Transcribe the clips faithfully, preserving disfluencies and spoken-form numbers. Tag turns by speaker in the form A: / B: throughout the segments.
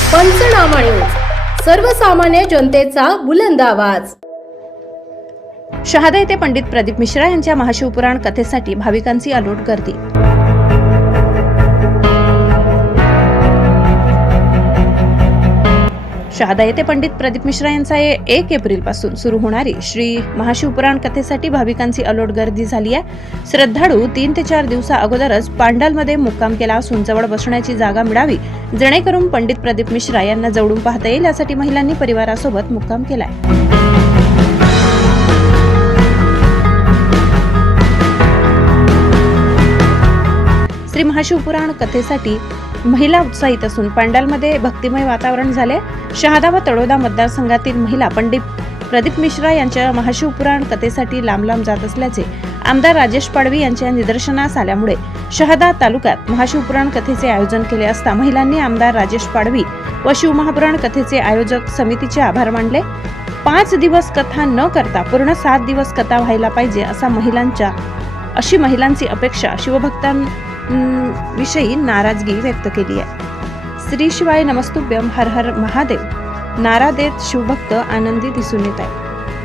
A: पंचनामा न्यूज, सर्वसामान्य जनतेचा बुलंद आवाज.
B: शहादा येथे पंडित प्रदीप मिश्रा यांच्या महाशिवपुराण कथेसाठी भाविकांची अलोट गर्दी. शहादा येथे पंडित प्रदीप मिश्रा यांचा एक एप्रिल पासून सुरू होणारी श्री महाशिवपुराण कथेसाठी भाविकांची अलोट गर्दी झाली आहे. श्रद्धाळू तीन ते चार दिवसा अगोदरच पांडालमध्ये मुक्काम केला असून जवळ बसण्याची जागा मिळावी जेणेकरून पंडित प्रदीप मिश्रा यांना जवळून पाहता येईल यासाठी महिलांनी परिवारासोबत मुक्काम केलाय. श्री महाशिवपुराण कथेसाठी महिला उत्साहित असून पंडालमध्ये भक्तिमय वातावरण झाले. शहादा व तळोदा मतदारसंघातील महिला पंडित प्रदीप मिश्रा यांच्या महाशिवपुराण कथेसाठी लांब लांब जात असल्याचे आमदार राजेश पाडवी यांच्या निदर्शनास आल्यामुळे शहादा तालुक्यात महाशिवपुराण कथेचे आयोजन केले असता महिलांनी आमदार राजेश पाडवी व शिवमहापुराण कथेचे आयोजक समितीचे आभार मानले. पाच दिवस कथा न करता पूर्ण सात दिवस कथा व्हायला पाहिजे असा महिलांच्या अशी महिलांची अपेक्षा शिवभक्तां विषयी नाराजगी व्यक्त केली आहे. श्री शिवाय नमस्तुभ्यम हर हर महादेव नारा देत शिवभक्त आनंदी दिसून येत आहे.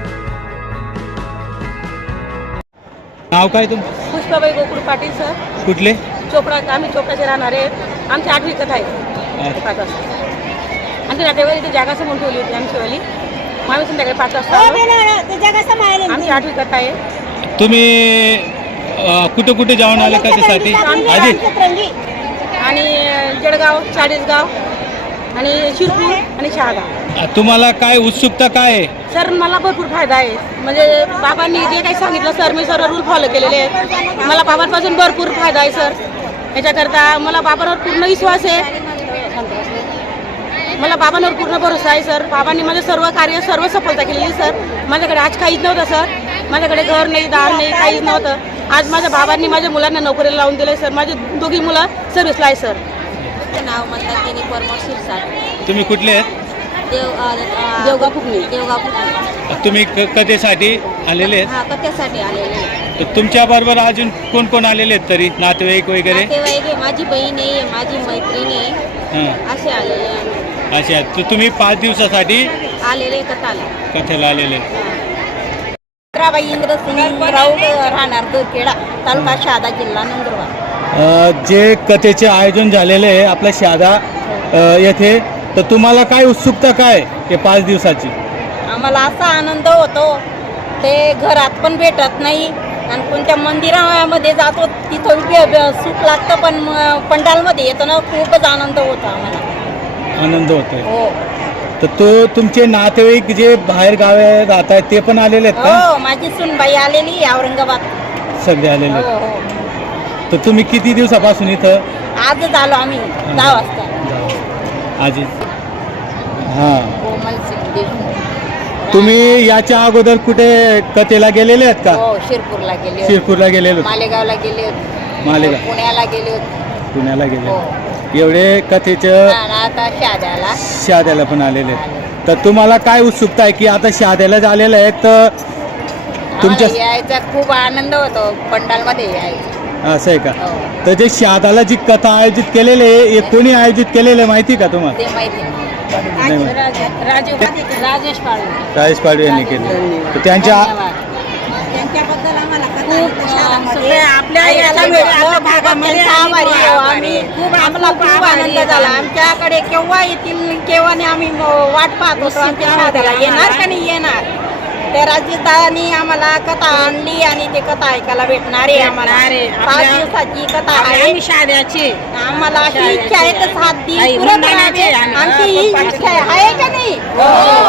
C: नाव काय तुम?
D: पुष्पाबाई गोकुळ पाटील सर.
C: कुठले?
D: चोपडा. आम्ही चोपडाचे राहणार आहे. आमची आठवी कथा आहे पाच वाजता. आमच्या नातेवाईक इथे जागा समोर ठेवली होती आमची वाली. आम्ही संध्याकाळी पाच वाजता आलो. आमची आठवी कथा आहे.
C: तुम्ही कुठे कुठे जाऊन आले कथेसाठी? आधी
D: आणि जळगाव, चाळीसगाव आणि शिरपूर आणि शहादा.
C: तुम्हाला काय उत्सुकता काय आहे?
D: सर मला भरपूर फायदा आहे. म्हणजे बाबांनी जे काही सांगितलं सर मी सर्व रूल फॉलो केलेले आहेत. मला बाबांपासून भरपूर फायदा आहे सर. याच्याकरता मला बाबांवर पूर्ण विश्वास आहे. मला बाबांवर पूर्ण भरोसा आहे सर. बाबांनी माझं सर्व कार्य सर्व सफलता केलेली सर. माझ्याकडे आज काहीच नव्हतं सर. माझ्याकडे घर नाही, दार नाही, काहीच नव्हतं. आज माझ्या बाबांनी माझ्या मुलांना नोकरीला लावून दिले सर. माझे दोघी मुलं सर्व्हिसला आहे सर.
E: नाव मंदाकिनी परमोद शिरसाट.
C: तुम्ही कुठले आहेत?
E: देव
D: देवगाव फुकणी.
E: देवगाव फुकणी.
C: तुम्ही कथेसाठी आलेले आहेत?
E: हा कथेसाठी आलेले.
C: तर तुमच्या बरोबर अजून कोण कोण आलेले आहेत तरी नातेवाईक वगैरे?
E: नातेवाईक आहे, माझी बहीण आहे, माझी मैत्रिणी आहे, असे आलेले आहे.
C: अच्छा, तर तुम्ही पाच दिवसासाठी
E: आलेले कथाला
C: कथेला आलेले?
E: इंद्राबाई इंद्रसिंग राऊत, राहणार दोरखेडा, तालुका शहादा, जिल्हा नंदुरबार.
C: जे कथेचे आयोजन झालेले आहे आपल्या शहादा येथे, तर तुम्हाला काय उत्सुकता काय ते पाच दिवसाची?
E: आम्हाला असा आनंद होतो ते घरात पण भेटत नाही आणि कोणत्या मंदिरामध्ये जातो तिथं सुख लागतं, पण पंडालमध्ये येतो ना खूपच आनंद होतो आम्हाला.
C: आनंद होतोय.
E: हो.
C: तर तो तुमचे नातेवाईक जे बाहेर गावे राहत आहेत ते पण आलेले आहेत का?
E: हो, माझी सूनबाई आलेली औरंगाबाद.
C: सगळे आलेले
E: हो
C: आहेत.
E: हो.
C: तर तुम्ही किती दिवसापासून इथं?
E: आजच आलो आम्ही दहा वाजता.
C: आजी. हां,
E: कोमल सिंग देशमुख.
C: तुम्ही याच्या अगोदर कुठे कथेला गेलेले आहेत का?
E: हो, शिरपूरला गेले होते.
C: शिरपूरला गेलेलो?
E: मालेगावला गेले होते.
C: मालेगाव.
E: पुण्याला गेले होते.
C: पुण्याला गेले.
E: हो.
C: एवढे कथेचं
E: आणि आता शहाद्याला
C: शहाद्याला पण आलेले आहेत. तर तुम्हाला काय उत्सुकता आहे की आता शहाद्याला आलेले आहेत तर तुमच्या
E: आम्हाला यायचा खूप आनंद होतो पंडालमध्ये यायचा.
C: असं आहे का?
E: हो.
C: तर जे शहादाला जी कथा आयोजित केलेली आहे हे कोणी आयोजित केलेले माहिती का तुम्हाला?
E: ते माहिती नाही.
C: नाही.
E: राजू राजेश पाडवी.
C: राजेश पाडवी यांनी केले. तर त्यांच्या
E: त्यांच्याबद्दल आम्हाला आपल्या याला भागामध्ये आभारी आहोत आम्ही. आम्हाला खूप आनंद झाला. आमच्याकडे केव्हा येतील केव्हा नाही आम्ही वाट पाहत होतो. आमच्या शहाद्याला येणार का नाही येणार. त्या राजस्थानी आम्हाला कथा आणली आणि ते कथा ऐकायला भेटणार आहे आम्हाला. पाच दिवसाची कथा आहे शहाद्याची. आम्हाला अशी इच्छा आहे तर सात दिवस पुरत राहावे. आमची ही इच्छा आहे का नाही?